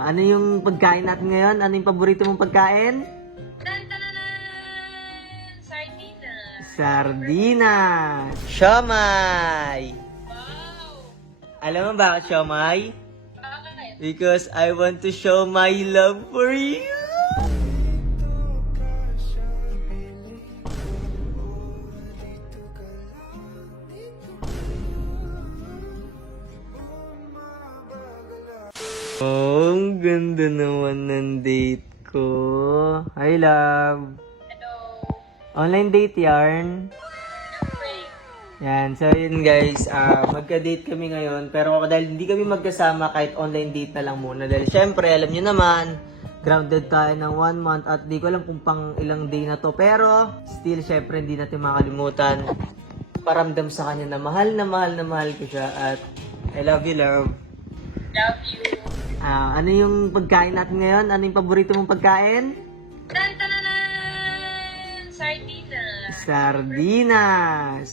Ano yung pagkain natin ngayon? Ano yung paborito mong pagkain? Tan-tan-tanan! Sardinas! Sardinas! Siomay! Wow! Alam mo bakit siomay? Bakit? Because I want to show my love for you! Oh, ang ganda naman ng date ko. Hi, love. Hello! Online date yarn. Siyempre. Yan, so yun guys, magka-date kami ngayon. Pero dahil hindi kami magkasama, kahit online date na lang muna. Dahil syempre, alam nyo naman, grounded tayo ng 1 month at di ko alam kung pang ilang day na to. Pero, still, syempre, hindi natin makalimutan. Paramdam sa kanya na mahal ko siya. At I love you, love. Love you! Ano yung pagkain natin ngayon? Ano yung paborito mong pagkain? Tan-tan-tanan! Sardinas! Sardinas!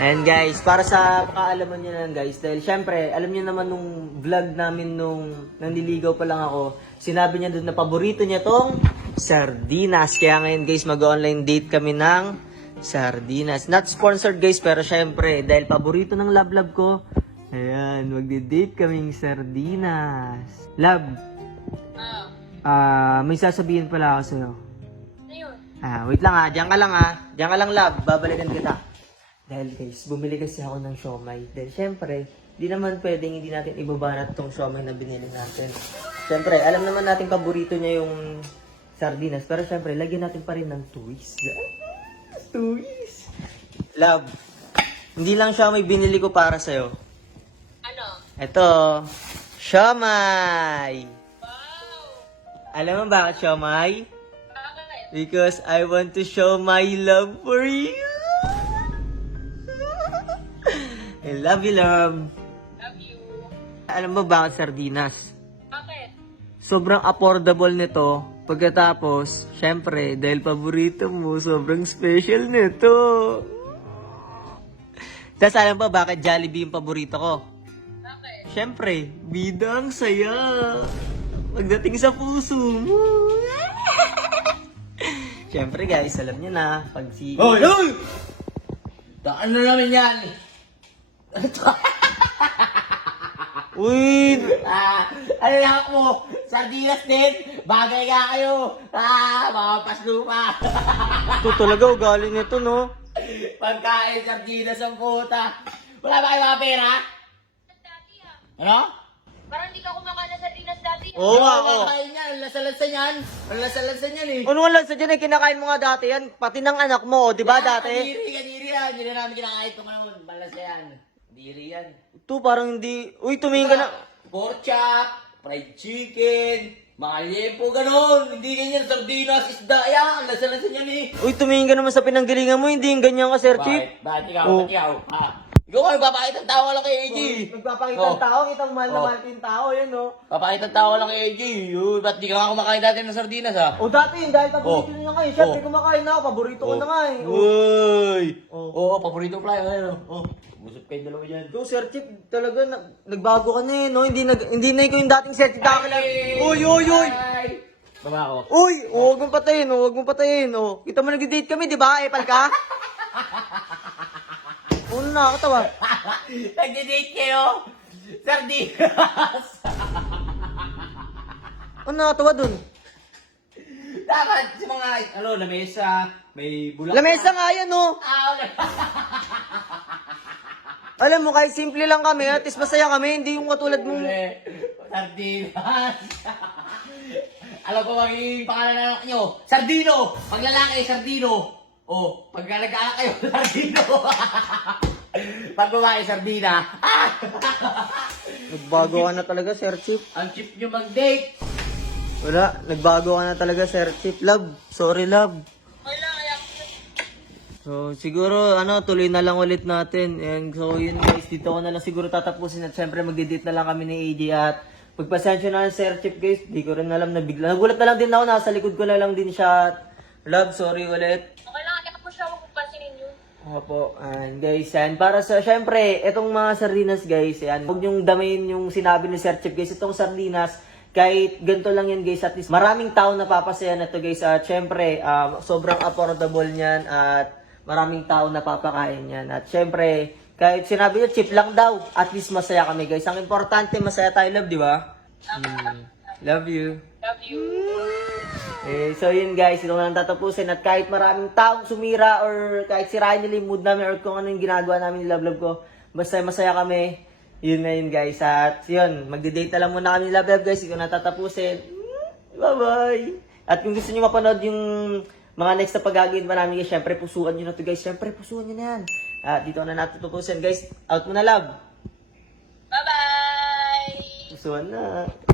And guys, para sa kaalaman nyo lang guys, dahil syempre, alam nyo naman nung vlog namin nung nanliligaw pa lang ako, sinabi niya doon na paborito niya tong sardinas. Kaya ngayon guys, mag-online date kami ng sardinas. Not sponsored guys, pero syempre, dahil paborito ng love ko, ayan, magdi-date kaming sardinas. Love, may sasabihin pala ako sa'yo. Ayun. Wait lang diyan ka lang Diyan ka lang, love. Babalikan kita. Dahil guys, bumili kasi ako ng siomay. Dahil syempre, di naman pwedeng hindi natin ibabanat tong siomay na binili natin. Syempre, alam naman natin paborito niya yung sardinas. Pero syempre, lagyan natin pa rin ng twist. Twist. Love, hindi lang siomay binili ko para sa'yo. Ano? Ito, siomay. Wow! Alam mo bakit siomay? Bakit? Because I want to show my love for you. I love you, love. Love you! Alam mo bakit sardinas? Bakit? Sobrang affordable nito. Pagkatapos, syempre, dahil paborito mo, sobrang special nito. Tapos alam ba bakit Jollibee yung paborito ko? Bakit? Syempre, bida ang saya. Pagdating sa puso mo. Syempre guys, alam niyo na, pag si... Hoy! Hoy! Daan na namin yan! Uy! Ano lang mo? Sardinas din! Bagay nga kayo! Mga paslupa! Ito talaga, ugali nito, no? Pagkain, sardinas ang puta! Wala ba kayo mga pera? Dati Ano? Parang hindi ka kumakain ng sardinas dati Oo nga, oo. Kakain yan! Ang lasa-lasa yan! Ang lasa-lasa yan eh! Ano nga lang sa dyan eh, kinakain mo nga dati yan. Pati ng anak mo, di ba dati? Kadiri yan! Hindi na namin kinakain ito ngayon. Malas yan. Kadiri yan. Ito parang hindi... Uy, tumingin ka na. Pork chop, fried chicken, mga lipo, ganon. Hindi ganyan, sardinas, isda, yan. Ang lasa-lasa niyan eh. Uy, tumingin ka naman sa pinanggalingan mo, hindi yung ganyan ka, Sir Chief. Bakit ikaw? Oh. Bakit ikaw? Ha? Ikaw nga, papakita ng tao lang kay AJ. Nagpapakita Oh. ng tao, kitang mahal na Oh. mahal ko yung tao, yan no. Papakita ng tao lang kay AJ. Ba't di ka nga kumakain dati ng sardinas ha? O dati yun, dahil paborito Oh. nyo ngayon. Siyempre, Oh. kumakain na ako, paborito ko na nga eh. Uy! Oh. Oo, paborito fly. Ano? Oh. Busog kayo dalawa dyan. Ikaw, Sir Chief, talaga, nagbago ka na eh, no? Hindi na ikaw yung dating Sir Chief. Uy, uy, uy! Ay! Baba ako. Uy, huwag mong patayin, huwag mong patayin. Oh. Kita mo nag-date kami, di ba? Epal ka? Una na, katawa. Nag-date kayo? Sardinas! Ano nakatawa dun? Dapat sa mga, lamesa, may bulak. Lamesa nga yan, no? Ah, Alam mo, kahit simple lang kami, at least masaya kami, hindi yung katulad mong... Sardinas. Alam ko magiging pangalan na anak nyo. Sardino. Pag lalaki, Sardino. O, pag nag-anak kayo, Sardino. Pag babae, Sardina. Nagbago ka na talaga, Sir Chief. Ang cheap nyo mag-date. Wala, nagbago ka na talaga, Sir Chief. Love, sorry, love. Wala, kaya So, siguro, tuloy na lang ulit natin. And so, yun guys, dito ko na lang siguro tatapusin at syempre magdi-date na lang kami ni AJ at pagpasensya na Sir Chief guys, di ko rin alam na bigla. Nagulat na lang din ako, nasa likod ko na lang din siya. Love, sorry ulit. okay lang, kaya po siya, huwag mong pansinin yun. Opo, and guys, yan. Para sa, syempre, itong mga sardinas guys, yan. Huwag niyong damayin yung sinabi ni Sir Chief guys. Itong sardinas, kahit ganito lang yan guys, at least maraming tao napapasaya na to guys. At syempre, sobrang affordable niyan at maraming tao napapakain yan. At syempre, kahit sinabi nyo, cheap lang daw, at least masaya kami guys. Ang importante, masaya tayo, love, di ba? Love you. Love you. So yun guys, ito na lang tatapusin. At kahit maraming taong sumira or kahit sirain nila yung mood namin or kung ano yung ginagawa namin ni Love Love ko, basta masaya kami. Yun na yun guys. At yun, magde-date na lang muna kami ni Love Love guys. Ito na tatapusin. Bye-bye! At kung gusto nyo mapanood yung mga next na paggagawin pa namin guys, syempre pusuan nyo na to guys. Syempre pusuan nyo na yan. At dito na natatapusin guys. Out mo na, Love. Bye-bye! Pusuan na.